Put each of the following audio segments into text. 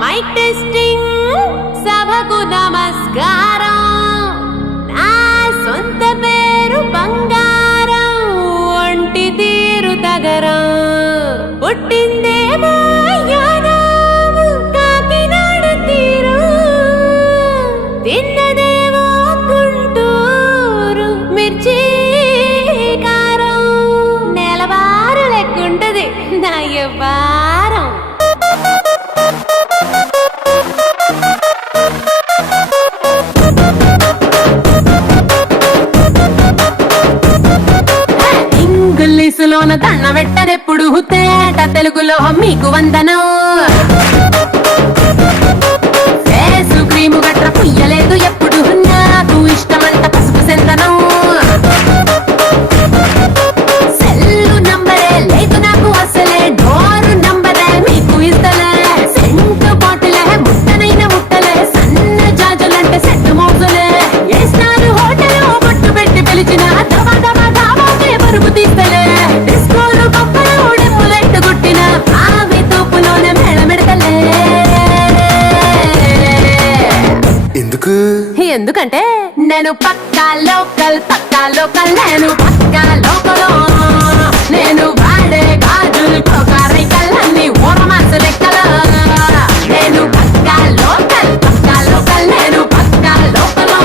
Mic testing సభకు నమస్కారం. నా సొంత పేరు బంగారం, ఒంటి తీరు తగరం. పుట్టిందేమో యానాం, కాకినాడ తీరు. తిన్నదేమో గుంటూరు మిర్చి కారం. నెలవారు లెక్కుంటది నా వ్యవహారం. ఇంగ్లీషులోన దండ పెట్టనెప్పుడు, తేట తెలుగులో మీకు వందనం. ఫేసు క్రీము గట్ర పుయ్యలేదు ఎప్పుడు, నాకు ఇష్టమంట పసుపు సెందనం. సెల్లు నంబరే లేదు నాకు అసలే, డోరు నంబరే మీకు ఇస్తలే. సెంటు బాటిలే ముట్టనైన ముట్టలే, సన్న జాజులంటే సెట్టు మోజులే. ఏస్తారు హోటల్ బొట్టు పెట్టి పిలిచిన దవా దవా దావాకే పరుపు తీస్తలే. డిస్కోలు పక్కన డెమ్ములెట్టు గుట్టిన ఆవి తోపులోనే మేళమెడతలే. ఎందుకంటే నేను పక్కా లోకల్, నేను పక్కా లోకలో. నేను వాడే గాజులు కోకారైకల్లన్నీ ఓరమాసు లెక్కలో. నేను పక్కా లోకల్, నేను పక్కా లోకలో.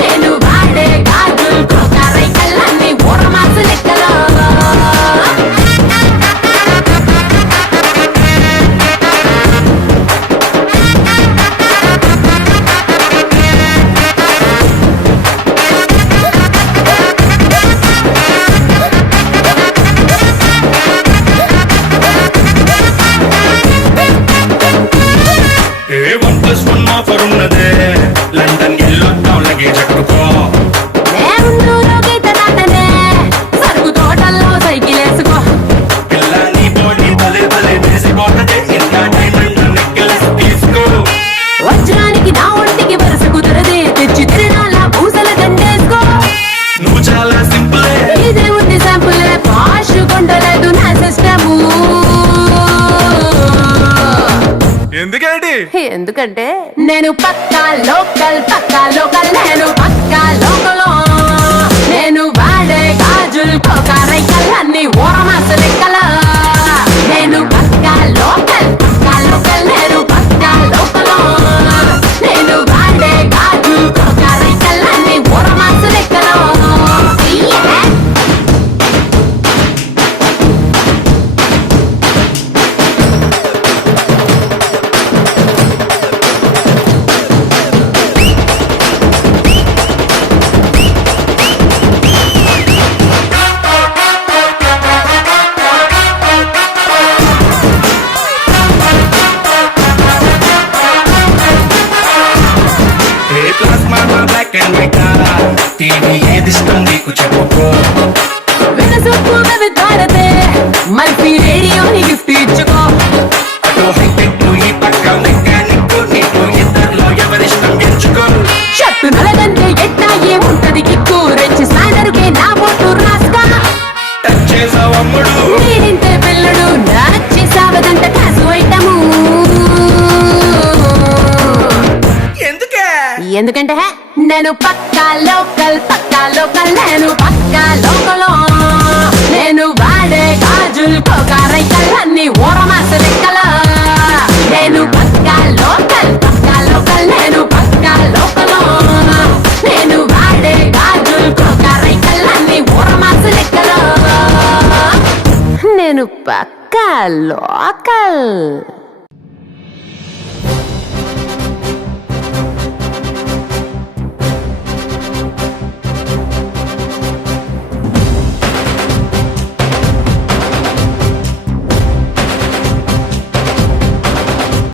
నేను వాడే గాజులు కోకారైకల్లన్నీ ఓరమాసు లెక్కలో. లండన్ ఎల్లో లగేజ్ అట్టుకో. సరుకు తోటల్లో సైకిల్ వేసుకో. పిల్ల నీ బాడీ భలే భలే వేసిపోతదే, ఇంత డైమండ్ నెక్లెస్ తీసుకో. వజ్రానికి నా ఒంటికి వరుస కుదరదే, తెచ్చి తిరణాల పూసల దండేసుకో. నువ్వు చాలా సింపులే, ఇదే ఉంది శాంపులే, పాష్ కొండలేదు నా సిస్టము. ఎందుకంటే నేను పక్కా లోకల్, నేను పక్కా లోకలో. నేను వాడే గాజులు కోకారైకల్లన్నీ ఓరమాసు లెక్కలో. నేను పక్కా లోకల్, నేను పక్కా లోకలో. నేను వాడే గాజులు కోకారైకల్లన్నీ ఓరమాసు లెక్కలో. టీవీ ఏదిష్టం నీకు చెప్పుకో. వినసొప్పు విధారతే, మల్పి రేడియోని గిఫ్ట్ ఇచ్చుకో. అటు హైటెక్ ఈ పక్క మెకానిక్, నీకు ఇద్దరిలో ఎవరిష్టం ఎంచుకో. షర్టు నలగంటే ఎట్టా ఏముంటది కిక్కు, రెచ్చి స్నానరుకే నా బొట్టు రాస్కా. టచ్ చేసావు అమ్ముడు, నేనింతే పిల్లడు, నచ్చేసావదంట కాసు ఐటము. ఎందుకంటే నేను పక్కా లోకల్, నేను పక్కా లోకలో. నేను వాడే గాజులు కోకారైకల్లన్నీ ఓరమాసు లెక్కలో. నేను పక్కా లోకల్, నేను పక్కా లోకలో. నేను వాడే గాజులు కోకారైకల్లన్నీ ఓరమాసు లెక్కలో. నేను పక్కా లోకల్.